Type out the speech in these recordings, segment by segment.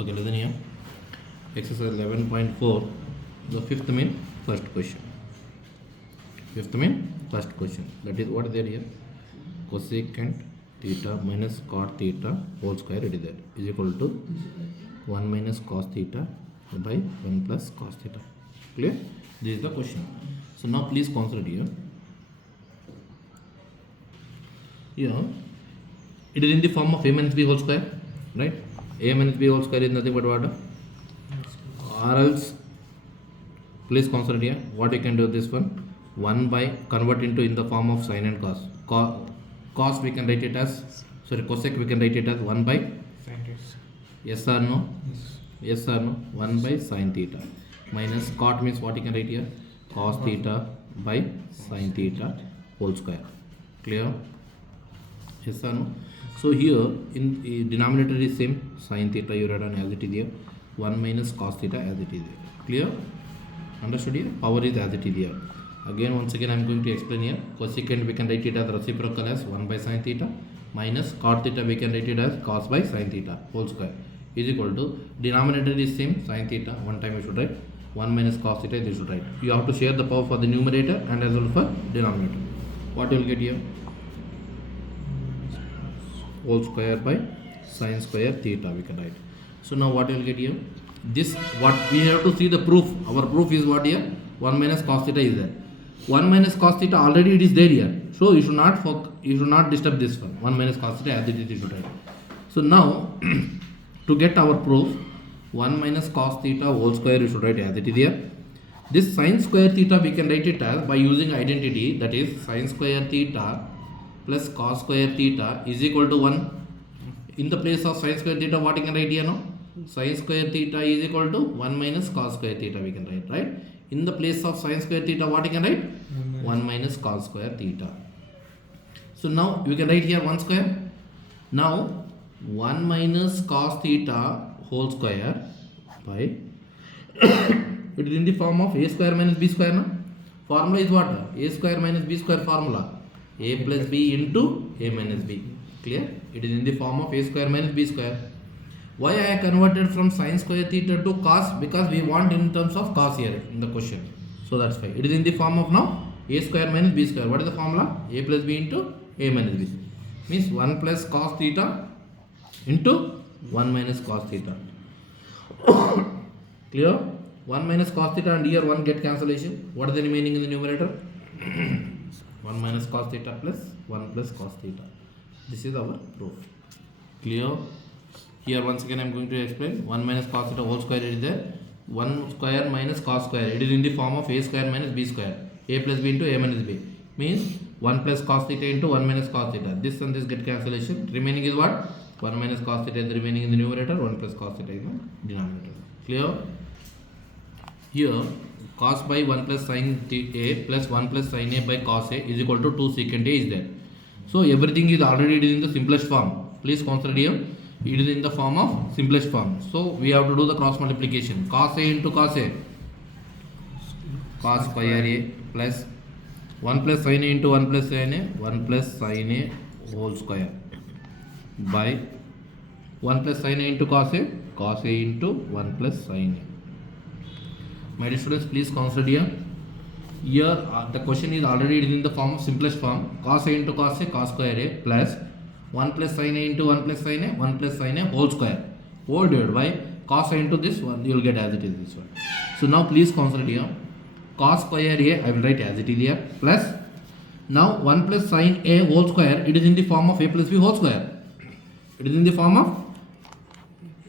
Okay, listen here. Exercise 11.4. The fifth mean first question. Fifth mean first question. That is what there here. Cosecant theta minus cot theta whole square it is there is equal to 1 minus cos theta by 1 plus cos theta. Clear? This is the question. So now please consider here. Here it is in the form of a minus b whole square, right? A minus b whole square is nothing but what? Or else, please consider here what you can do this one. 1 by convert into in the form of sin and cos. Cos we can write it as, sorry, cosec we can write it as 1 by yes or no? Yes or no? 1 by sin theta minus cot means what you can write here? Cos theta by sin theta whole square. Clear? Yes or no? So here in denominator is same, sin theta you write on as it is here, 1 minus cos theta as it is here. Clear? Understood here? Power is as it is here. Again, once again I am going to explain here. Cosecant we can write it as reciprocal as 1 by sin theta minus cot theta we can write it as cos by sin theta whole square is equal to, denominator is same, sin theta, one time you should write, 1 minus cos theta you should write. You have to share the power for the numerator and as well for denominator. What you will get here? Whole square by sin square theta we can write. So now what you will get here? This what we have to see the proof. Our proof is what here? 1 minus cos theta is there. 1 minus cos theta already it is there here. So you should not disturb this one. 1 minus cos theta as it is you should write. So now to get our proof, 1 minus cos theta whole square you should write as it is here. This sin square theta we can write it as by using identity, that is sin square theta plus cos square theta is equal to 1. In the place of sin square theta, what you can write here now? Sin square theta is equal to 1 minus cos square theta we can write, right? In the place of sin square theta, what you can write? 1 minus cos square theta. So now we can write here 1 square. Now 1 minus cos theta whole square by it is in the form of a square minus b square. No? Formula is what? A square minus b square formula. A plus b into a minus b. Clear? It is in the form of a square minus b square. Why I have converted from sin square theta to cos? Because we want in terms of cos here in the question. So that's why. It is in the form of now a square minus b square. What is the formula? A plus b into a minus b. Means 1 plus cos theta into 1 minus cos theta. Clear? 1 minus cos theta and here 1 get cancellation. What is the remaining in the numerator? 1 minus cos theta plus 1 plus cos theta. This is our proof. Clear? Here once again I am going to explain. 1 minus cos theta whole square is there. 1 square minus cos square. It is in the form of a square minus b square. A plus b into a minus b. Means 1 plus cos theta into 1 minus cos theta. This and this get cancellation. Remaining is what? 1 minus cos theta is the remaining in the numerator. 1 plus cos theta is the denominator. Clear? Here cos by 1 plus sin a plus 1 plus sin a by cos a is equal to 2 secant a is there. So everything is already it is in the simplest form. Please consider here. It is in the form of simplest form. So we have to do the cross multiplication. Cos a into cos a. Cos square a plus 1 plus sin a into 1 plus sin a. 1 plus sin a whole square by 1 plus sin a into cos a. Cos a into 1 plus sin a. My dear students, please consider here. Here the question is already in the form of simplest form. Cos a into cos a, cos square a plus 1 plus sin a into 1 plus sin a, 1 plus sin a whole square. Whole divided by cos a into this one, you will get as it is this one. So now please consider here. Cos square a, I will write as it is here, plus now 1 plus sin a whole square, it is in the form of a plus b whole square. It is in the form of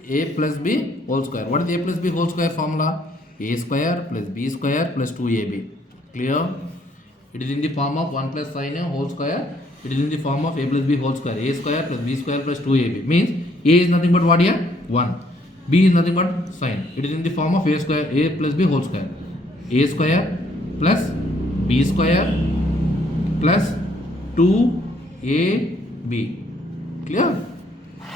a plus b whole square. What is a plus b whole square formula? A square plus b square plus 2ab. Clear? It is in the form of 1 plus sin a whole square. It is in the form of a plus b whole square. A square plus b square plus 2ab. Means a is nothing but what here? 1. B is nothing but sin. It is in the form of a square, a plus b whole square. A square plus b square plus 2ab. Clear?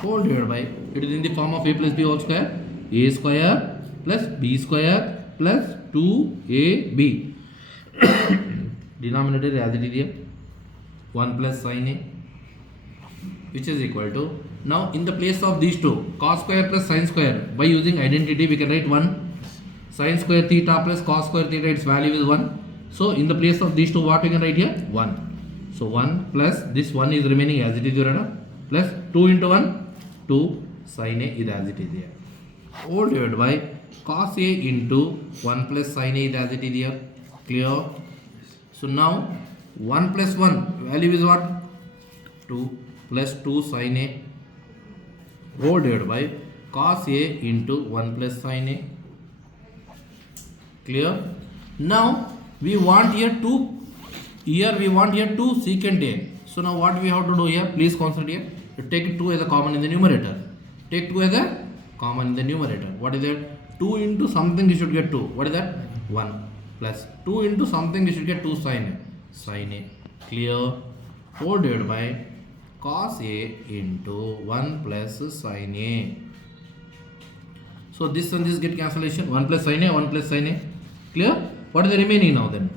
Whole divided by, it is in the form of a plus b whole square. A square plus b square plus 2ab. Denominator as it is here. 1 plus sin a which is equal to Now in the place of these two, cos square plus sin square, by using identity we can write 1. Sin square theta plus cos square theta, its value is 1. So in the place of these two, what we can write here? 1. So 1 plus this 1 is remaining as it is here, plus 2 into 1, 2 sin a is as it is here. All divided by cos a into 1 plus sin a is as it is here. Clear? So now 1 plus 1 value is what? 2 plus 2 sin a whole divided by cos a into 1 plus sin a. Clear? Now we want here 2 secant a. So now what we have to do here? Please consider here. Take 2 as a common in the numerator. Take 2 as a common in the numerator. What is that? 2 into something you should get 2. What is that? 1 plus 2 into something you should get 2 sin a. Sin a. Clear? Whole divided by cos a into 1 plus sin a. So this and this get cancellation. 1 plus sin a, 1 plus sin a. Clear? What is the remaining now then?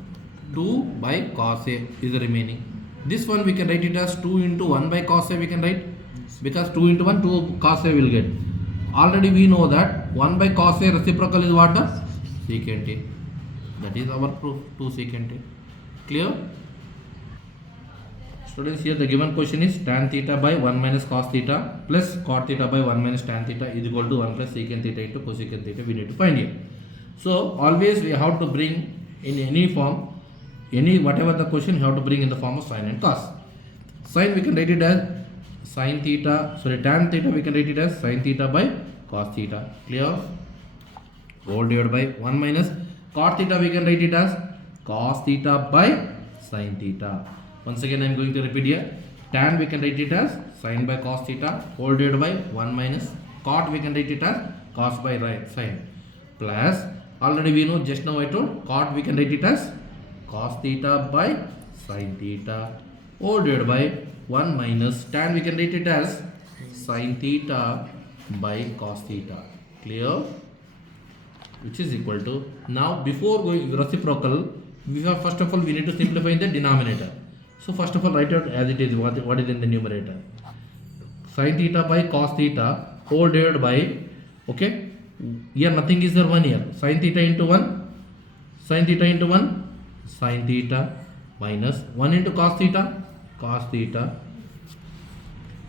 2 by cos a is the remaining. This one we can write it as 2 into 1 by cos a we can write. Because 2 into 1, 2 cos a will get. Already we know that 1 by cos a reciprocal is what? Secant a. That is our proof, 2 secant a. Clear? Students, here the given question is tan theta by 1 minus cos theta plus cot theta by 1 minus tan theta is equal to 1 plus secant theta into cosecant theta. We need to find here. So always we have to bring in any form, whatever the question, you have to bring in the form of sin and cos. Sin we can write it as sin theta, tan theta we can write it as sin theta by cos theta. Clear? Whole divided by 1 minus cot theta we can write it as cos theta by sin theta. Once again I am going to repeat here. Tan we can write it as sin by cos theta, whole divided by 1 minus cot we can write it as cos by sin, plus already we know, just now I told, cot we can write it as cos theta by sin theta, whole divided by 1 minus tan we can write it as sin theta by cos theta. Clear? Which is equal to, now before going reciprocal, first of all we need to simplify in the denominator. So first of all write out as it is, what is in the numerator. Sin theta by cos theta whole divided by, okay, here nothing is there, 1 here, sin theta into 1, sin theta into 1, sin theta minus 1 into cos theta, cos theta.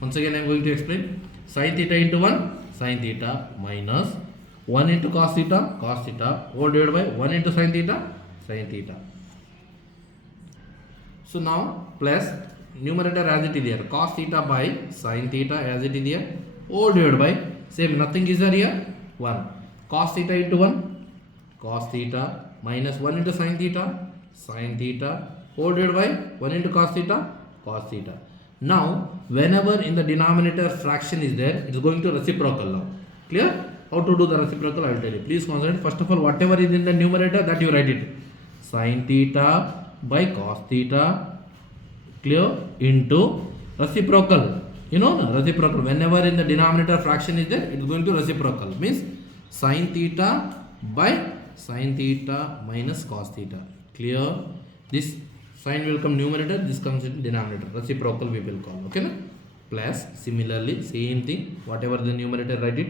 Once again I am going to explain. Sin theta into 1, sin theta minus 1 into cos theta, whole divided by 1 into sin theta, sin theta. So now plus numerator as it is here, cos theta by sin theta as it is here, whole divided by, same, nothing is there here, 1. Cos theta into 1, cos theta minus 1 into sin theta, whole divided by 1 into cos theta. Now whenever in the denominator fraction is there, it is going to reciprocal now. Clear? How to do the reciprocal I will tell you. Please consider, first of all, whatever is in the numerator, that you write it. Sin theta by cos theta, clear, into reciprocal. You know, reciprocal. Whenever in the denominator fraction is there, it is going to reciprocal. Means sin theta by sin theta minus cos theta. Clear? This sin will come numerator, this comes in denominator. Reciprocal we will call. Okay? Na? Plus similarly, same thing. Whatever the numerator, write it.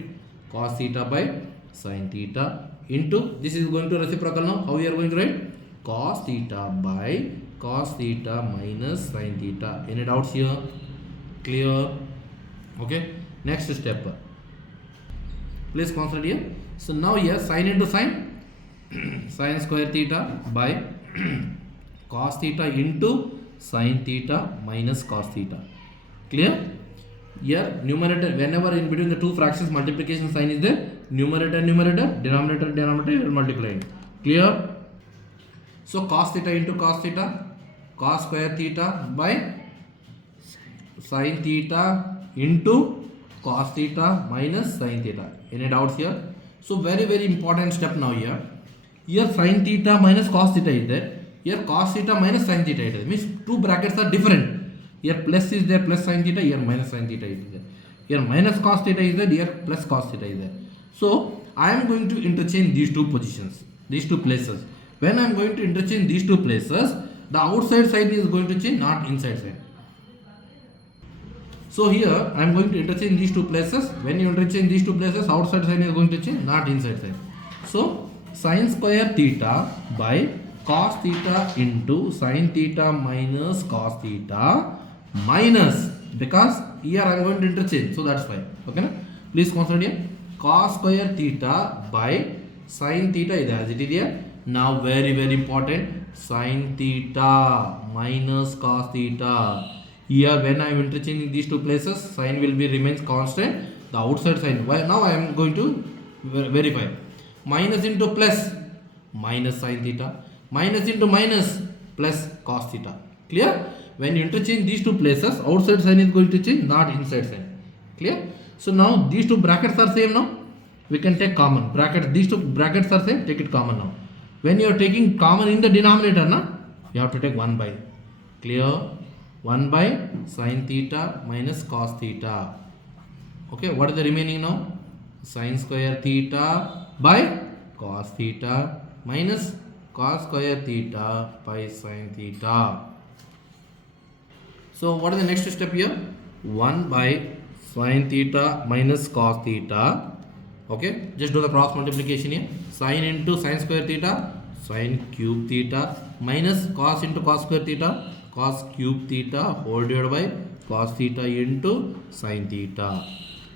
Cos theta by sin theta into, this is going to reciprocal now. How we are going to write? Cos theta by cos theta minus sin theta. Any doubts here? Clear? Okay. Next step. Please consider here. So now here sin into sin, sin square theta by cos theta into sin theta minus cos theta. Clear? Here numerator, whenever in between the two fractions multiplication sign is there, numerator, denominator, you will multiply. Clear? So cos theta into cos theta, cos square theta by sin theta into cos theta minus sin theta. Any doubts here? So very important step now here. Here sin theta minus cos theta is there. Here cos theta minus sin theta is there. Means two brackets are different. Here plus is there, plus sin theta. Here minus sin theta is there. Here minus cos theta is there. Here plus cos theta is there. So I am going to interchange these two positions, these two places. When I am going to interchange these two places, the outside side is going to change, not inside side. So here I am going to interchange these two places. When you interchange these two places, outside sign is going to change, not inside sign. So sin square theta by cos theta into sin theta minus cos theta minus, because here I am going to interchange, so that's fine. Okay na? Please consider here cos square theta by sin theta is as it is here. Now very important, sin theta minus cos theta. Here when I am interchanging these two places, sign will be remains constant, the outside sign. Why? Now I am going to verify. Minus into plus, minus sin theta, minus into minus, plus cos theta. Clear? When you interchange these two places, outside sign is going to change, not inside sign. Clear? So now these two brackets are same now. We can take common brackets. These two brackets are same. Take it common now. When you are taking common in the denominator, na, you have to take 1 by. Clear? 1 by sin theta minus cos theta. Okay, what is the remaining now? Sin square theta by cos theta minus cos square theta by sin theta. So what is the next step here? 1 by sin theta minus cos theta. Okay, just do the cross multiplication here. Sin into sin square theta, sin cube theta, minus cos into cos square theta, cos cube theta whole divided by cos theta into sin theta.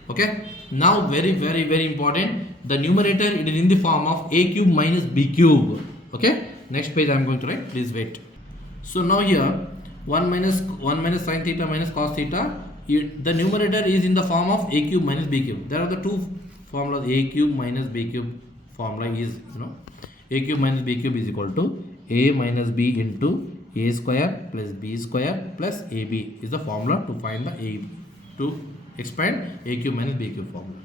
Okay, now very important, the numerator it is in the form of a cube minus b cube. Okay, next page I am going to write, please wait. So now here 1 minus sin theta minus cos theta, the numerator is in the form of a cube minus b cube. There are the two formulas, a cube minus b cube formula is, a cube minus b cube is equal to a minus b into a square plus b square plus ab is the formula to find the a, to expand a cube minus b cube formula.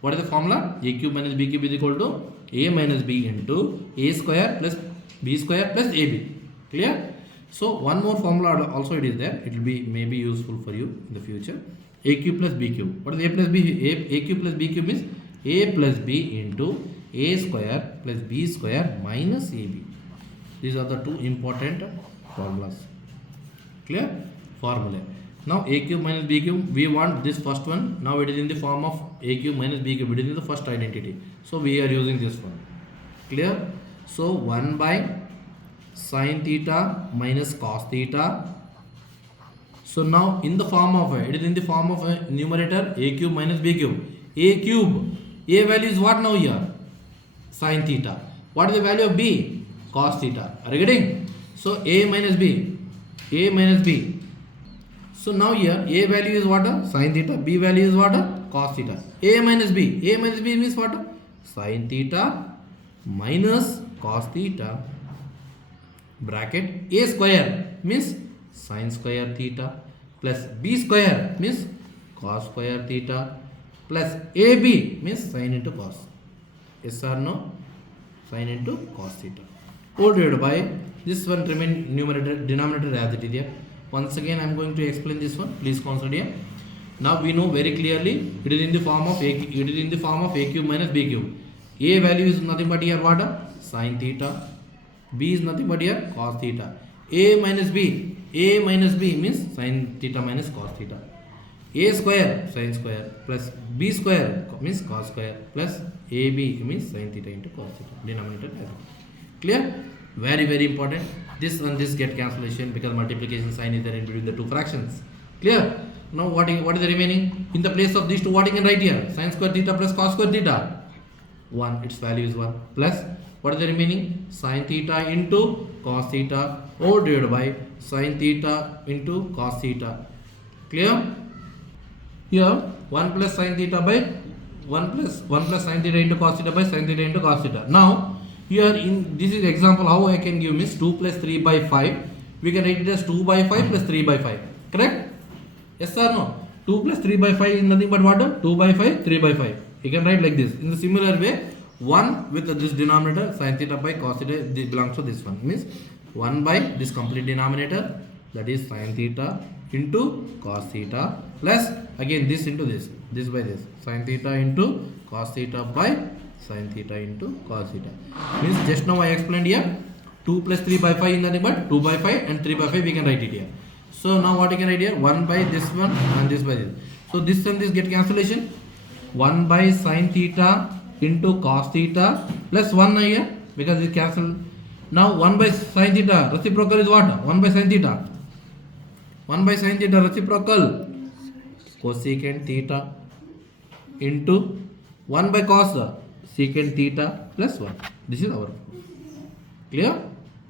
What is the formula? A cube minus b cube is equal to a minus b into a square plus b square plus ab. Clear? So one more formula also it is there. It will be maybe useful for you in the future. A cube plus b cube. What is a plus b? A cube plus b cube is a plus b into a square plus b square minus ab. These are the two important formulas. Clear? Formula. Now a cube minus b cube, we want this first one. Now it is in the form of a cube minus b cube. It is in the first identity. So we are using this one. Clear? So 1 by sin theta minus cos theta. So now in the form of it is in the form of a numerator a cube minus b cube. A cube, a value is what now here? Sin theta. What is the value of b? Cos theta. Are you getting? So a minus b, a minus b. So now here a value is what? Sin theta. B value is what? Cos theta. A minus b. A minus b means what? Sin theta minus cos theta. Bracket a square means sin square theta plus b square means cos square theta plus ab means sin into cos. Yes or no? Sin into cos theta. Whole divided by this one remain numerator, denominator as it is here. Once again I am going to explain this one. Please consider here. Now we know very clearly it is in the form of a cube minus b cube. A value is nothing but here what? Sin theta. B is nothing but here cos theta. A minus b means sin theta minus cos theta. A square sin square plus b square means cos square plus ab means sin theta into cos theta. Denominator. Clear? Very important. This and this get cancellation because multiplication sign is there in between the two fractions. Clear? Now what is the remaining? In the place of these two, what you can write here? Sin square theta plus cos square theta. 1. Its value is 1. Plus what is the remaining? Sin theta into cos theta or divided by sin theta into cos theta. Clear? Here 1 plus sin theta by 1 plus sin theta into cos theta by sin theta into cos theta. Now here in this is example how I can give means 2 plus 3 by 5. We can write it as 2 by 5 plus 3 by 5. Correct? Yes or no? 2 plus 3 by 5 is nothing but what? 2 by 5, 3 by 5. You can write like this. In the similar way, 1 with this denominator sin theta by cos theta, this belongs to this one. Means 1 by this complete denominator, that is sin theta into cos theta plus again this into this by this sin theta into cos theta by sin theta into cos theta. Means just now I explained here 2 plus 3 by 5 is nothing but 2 by 5 and 3 by 5 we can write it here. So now what you can write here? 1 by this one and this by this. So this and this get cancellation. 1 by sin theta into cos theta plus 1 here because it cancel. Now 1 by sin theta reciprocal is what? 1 by sin theta. 1 by sin theta reciprocal cosecant theta into 1 by cos secant theta plus 1. This is our proof. Clear?